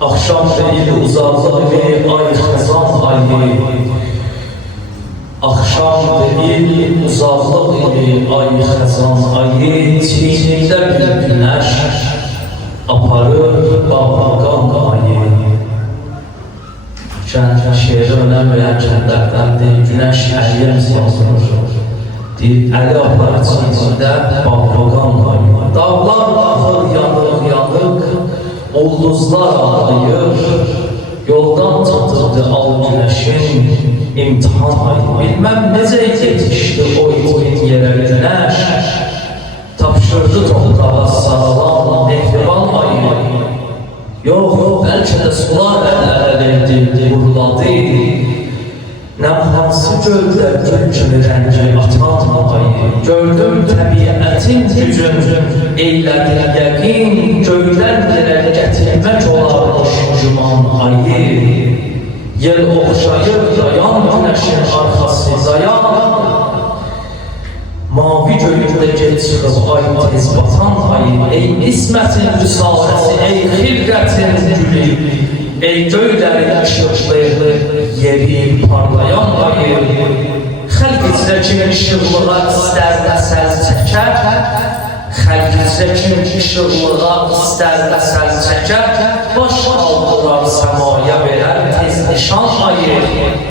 Akşam değil uzaklık ve ay hazan ayı. Akşam değil uzaklık ile ay hazan ayı. Çiğninde bir güneş aparır bağlagan ayı. Şehre önem veren kentlerden de güneş əliyə misafır. Əli aparır çiğninde bağlagan ayı. Dağlar ahır yanıq yanıq, ulduzlar ağlayır, güneşin imtihan ayı. Bilmem nece yetişti o itkin yere güneş. Tapşırdı toprağa sağlam mehriban ayı. Yok, belki de sular ellere verdi, vuruladı. Ne hansı gölde gül kimi rəngi atan ayı. Gördüm təbiətin gücün, eylədi yəqin. Göydən yerə gətirmək olarmış cuman ayı. Yel oxşayır dayan güneşin arkası dayan. Mavi göyündə geç çıxıb ay tez batan ayı. Ey nismətin rüsaləsi, ey xilqətin gülü. Ey göylərin işıqlı, yeri parlayan ayı. Xəlq içrə kimi işıqlığa istər məsəl çəkər. Xəlq içrə kimi işıqlığa istər məsəl çəkər. Baş qaldırar səmaya verər tez nişan ayı.